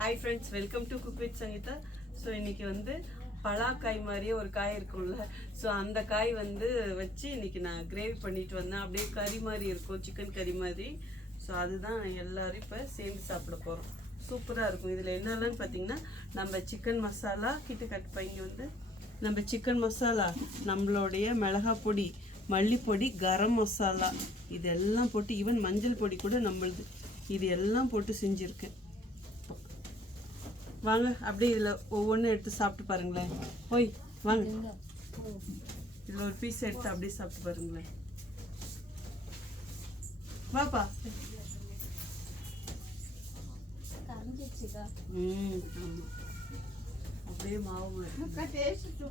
Hi friends, welcome to cook with Sangeetha. So இன்னைக்கு வந்து பலாக்காய் மாதிரியே ஒரு காய் இருக்கும்ல, ஸோ அந்த காய் வந்து வச்சு இன்னைக்கு நான் கிரேவி பண்ணிட்டு வந்தேன். அப்படியே கறி மாதிரி இருக்கும், சிக்கன் கறி மாதிரி. ஸோ அதுதான் எல்லாரும் இப்போ சேர்ந்து சாப்பிட போகிறோம். சூப்பராக இருக்கும். இதில் என்னென்னு பார்த்தீங்கன்னா, நம்ம சிக்கன் மசாலா கிட்ட கட் பண்ணி வந்து நம்ம சிக்கன் மசாலா, நம்மளுடைய மிளகாய் பொடி, மல்லிப்பொடி, கரம் மசாலா இதெல்லாம் போட்டு, ஈவன் மஞ்சள் பொடி கூட நம்மளுது, இது எல்லாம் போட்டு செஞ்சுருக்கேன். வாங்க அப்படியே இதில் ஒவ்வொன்றும் எடுத்து சாப்பிட்டு பாருங்களேன். ஓய் வாங்க, இதில் ஒரு பீஸ் எடுத்து அப்படியே சாப்பிட்டு பாருங்களேன். வாப்பா. ஆமாம், அப்படியே மாவு எடுத்துக்கோ.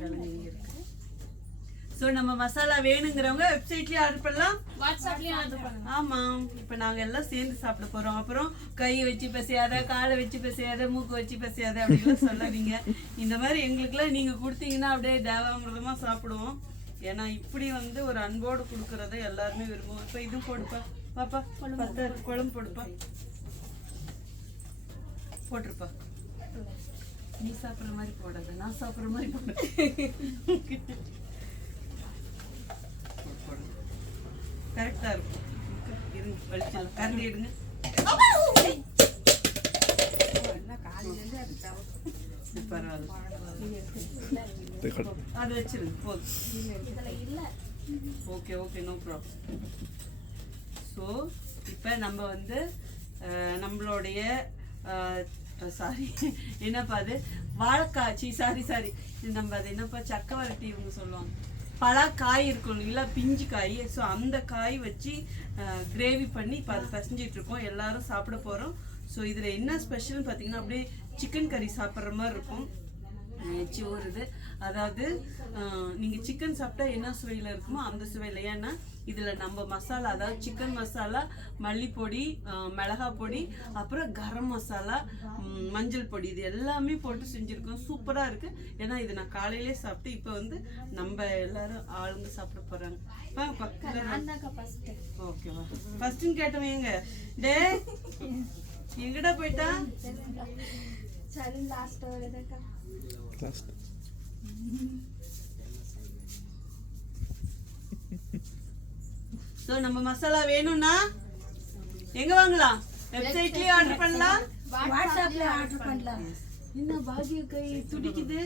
கிழங்கு இருக்கு. ஸோ நம்ம மசாலா வேணுங்கிறவங்க வெப்சைட்லேயே ஆர்டர் பண்ணலாம், வாட்ஸ்அப்லேயும் ஆர்டர் பண்ணலாம். ஆமாம், இப்போ நாங்கள் எல்லாம் சேர்ந்து சாப்பிட போகிறோம். அப்புறம் கையை வச்சு பசையாத, காலை வச்சு பசையாத, மூக்கு வச்சு பசையாத அப்படின்லாம் சொல்லாதீங்க. இந்த மாதிரி எங்களுக்குலாம் நீங்கள் கொடுத்தீங்கன்னா அப்படியே தேவாமிரதமாக சாப்பிடுவோம். ஏன்னா இப்படி வந்து ஒரு அன்போடு கொடுக்குறத எல்லாருமே விரும்புவோம். இப்போ இதுவும் போடுப்பா, பாப்பா குழம்பு போடுப்பா, போட்டிருப்பா. நீ சாப்பிட்ற மாதிரி போடாத, நான் சாப்பிட்ற மாதிரி போட. கரெக்டா இருக்கும். இருங்க, வலிச்சலாம், கரண்டி எடுங்க. அது வச்சிருங்க போதும். Okay okay, no problem. So இப்போ நம்ம வந்து நம்மளுடைய சாரி என்னப்பா அது வாழைக்காய்ச்சி, சாரி நம்ம அது என்னப்பா சக்கை வரட்டி இவங்க சொல்லுவாங்க, பலாக்காய் இருக்கும் இல்லைங்களா, பிஞ்சு காய். ஸோ அந்த காய் வச்சு கிரேவி பண்ணி இப்போ அது பசஞ்சிட்டு இருக்கோம், எல்லாரும் சாப்பிட போகிறோம். ஸோ இதில் என்ன ஸ்பெஷல்னு பார்த்தீங்கன்னா, அப்படியே சிக்கன் கறி சாப்பிட்ற மாதிரி இருக்கும். எச்சி ஊறுது. அதாவது நீங்கள் சிக்கன் சாப்பிட்டா என்ன சுவையில் இருக்குமோ அந்த சுவையில். ஏன்னா இதில் நம்ம மசாலா, அதாவது சிக்கன் மசாலா, மல்லிப்பொடி, மிளகாய் பொடி, அப்புறம் கரம் மசாலா, மஞ்சள் பொடி, இது எல்லாமே போட்டு செஞ்சுருக்கோம். சூப்பராக இருக்குது. ஏன்னா இது நான் காலையிலே சாப்பிட்டு இப்போ வந்து நம்ம எல்லாரும் ஆளுங்க சாப்பிட போகிறாங்க. ஓகேவா, ஃபர்ஸ்ட்டுன்னு கேட்டவங்க டே எங்கடா போயிட்டா? சோ நம்ம மசாலா வேணும்னா எங்க வாங்கலாம்? வெப்சைட்லயே ஆர்டர் பண்ணலாம், வாட்ஸ்அப்ல ஆர்டர் பண்ணலாம். என்ன பாக்கிய கை துடிக்குது?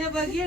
ஏன் பாக்கிய